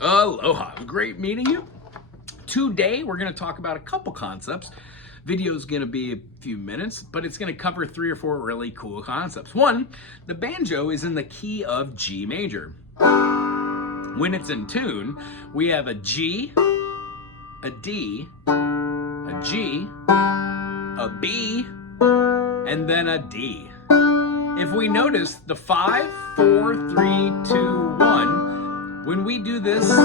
Aloha, great meeting you. Today we're going to talk about a couple concepts. Video's going to be a few minutes, but it's going to cover 3 or 4 really cool concepts. One, the banjo is in the key of G major. When it's in tune, we have a G, a D, a G, a B, and then a D. If we notice the 5, 4, 3, 2, 1, when we do this, we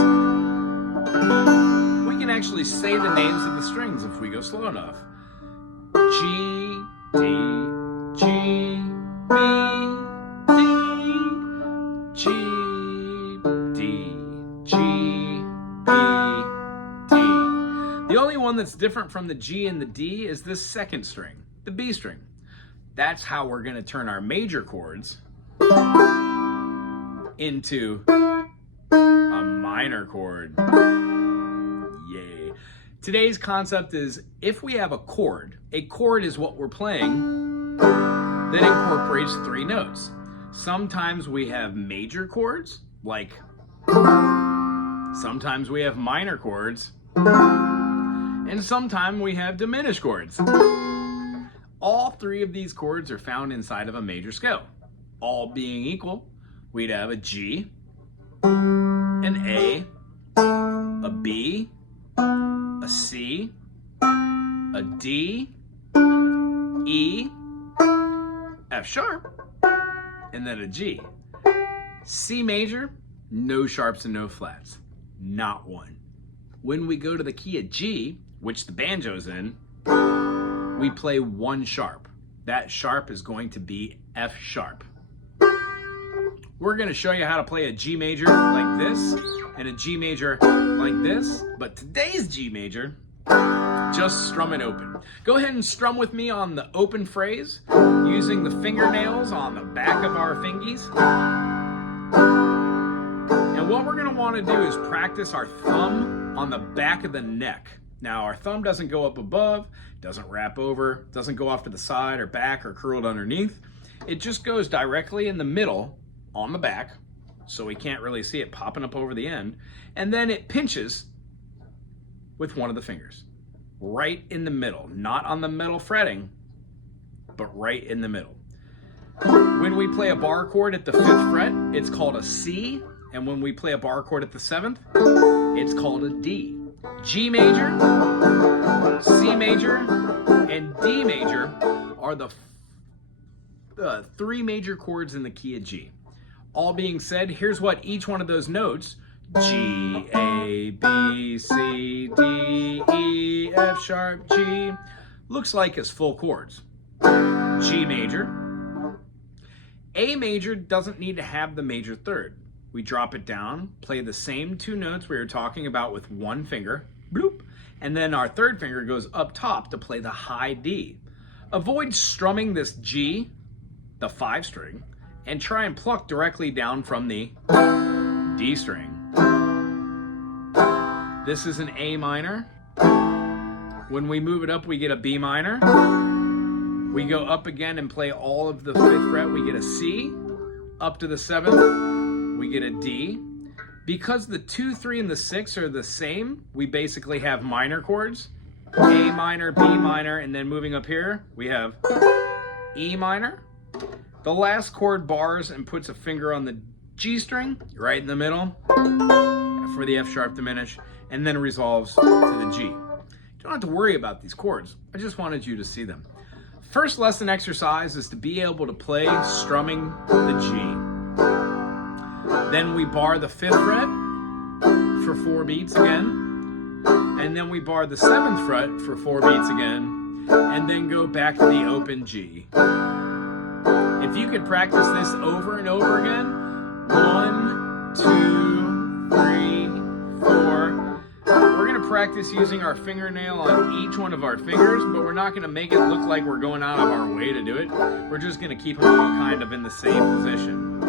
can actually say the names of the strings if we go slow enough. G, D, G, B, D, G, D, G, B, D. The only one that's different from the G and the D is this second string, the B string. That's how we're going to turn our major chords into a minor chord. Yay. Today's concept is if we have a chord is what we're playing that incorporates 3 notes. Sometimes we have major chords, like sometimes we have minor chords, and sometimes we have diminished chords. All 3 of these chords are found inside of a major scale. All being equal, we'd have a G, an A, a B, a C, a D, E, F sharp, and then a G. C major, no sharps and no flats, not one. When we go to the key of G, which the banjo's in, we play 1 sharp. That sharp is going to be F sharp. We're going to show you how to play a G major like this and a G major like this, but today's G major, just strum it open. Go ahead and strum with me on the open phrase using the fingernails on the back of our fingies. And what we're going to want to do is practice our thumb on the back of the neck. Now, our thumb doesn't go up above, doesn't wrap over, doesn't go off to the side or back or curled underneath. It just goes directly in the middle on the back, so we can't really see it popping up over the end. And then it pinches with one of the fingers, right in the middle, not on the metal fretting, but right in the middle. When we play a bar chord at the 5th fret, it's called a C. And when we play a bar chord at the 7th, it's called a D. G major, C major, and D major are the 3 major chords in the key of G. All being said, here's what each one of those notes, G, A, B, C, D, E, F sharp, G, looks like as full chords. G major. A major doesn't need to have the major third. We drop it down, play the same 2 notes we were talking about with 1 finger, bloop, and then our 3rd finger goes up top to play the high D. Avoid strumming this G, the 5 string, and try and pluck directly down from the D string. This is an A minor. When we move it up, we get a B minor. We go up again and play all of the 5th fret, we get a C. Up to the 7th, we get a D. Because the 2, 3, and the 6 are the same, we basically have minor chords. A minor, B minor, and then moving up here, we have E minor. The last chord bars and puts a finger on the G string, right in the middle, for the F sharp diminish, and then resolves to the G. You don't have to worry about these chords. I just wanted you to see them. First lesson exercise is to be able to play strumming the G. Then we bar the 5th fret for 4 beats again, and then we bar the 7th fret for 4 beats again, and then go back to the open G. If you could practice this over and over again, 1, 2, 3, 4. We're going to practice using our fingernail on each one of our fingers, but we're not going to make it look like we're going out of our way to do it. We're just going to keep them all kind of in the same position.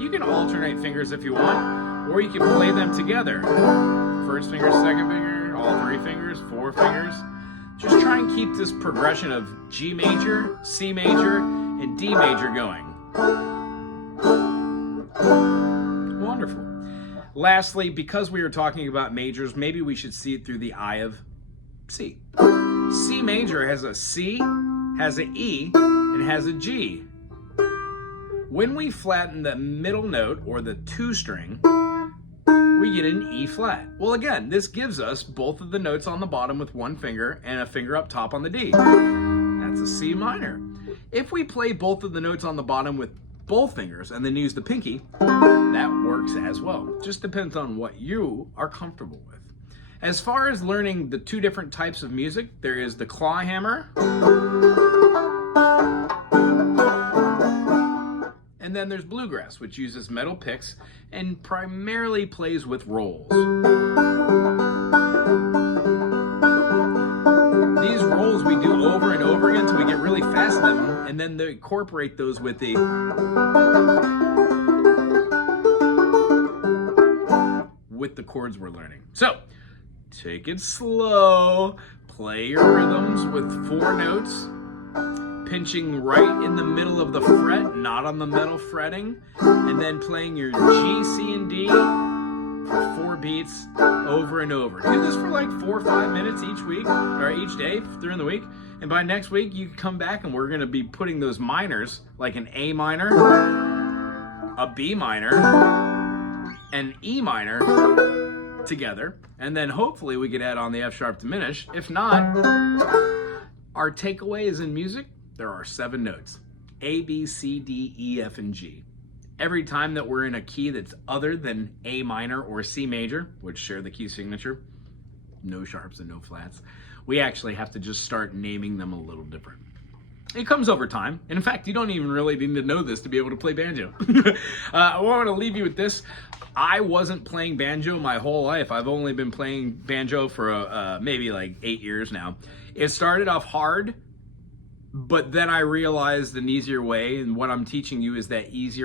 You can alternate fingers if you want, or you can play them together. 1st finger, 2nd finger, all 3 fingers, 4 fingers. Just try and keep this progression of G major, C major, and D major going. Wonderful. Lastly, because we were talking about majors, maybe we should see it through the eye of C. C major has a C, has an E, and has a G. When we flatten the middle note, or the 2 string, we get an E flat. Well, again, this gives us both of the notes on the bottom with 1 finger and a finger up top on the D. That's a C minor. If we play both of the notes on the bottom with both fingers and then use the pinky, that works as well. Just depends on what you are comfortable with. As far as learning the 2 different types of music, there is the clawhammer, and then there's bluegrass, which uses metal picks and primarily plays with rolls. These rolls we do over and over again until we get really fast at them, and then they incorporate those with the chords we're learning. So, take it slow, play your rhythms with 4 notes, pinching right in the middle of the fret, not on the metal fretting, and then playing your G, C, and D for 4 beats over and over. Do this for like 4 or 5 minutes each week, or each day during the week, and by next week you can come back and we're going to be putting those minors, like an A minor, a B minor, an E minor, together, and then hopefully we could add on the F sharp diminished. If not, our takeaway is in music, there are 7 notes: A, B, C, D, E, F, and G. Every time that we're in a key that's other than A minor or C major, which share the key signature, no sharps and no flats, we actually have to just start naming them a little different. It comes over time. And in fact, you don't even really need to know this to be able to play banjo. I want to leave you with this. I wasn't playing banjo my whole life. I've only been playing banjo for maybe like 8 years now. It started off hard, but then I realized an easier way, and what I'm teaching you is that easier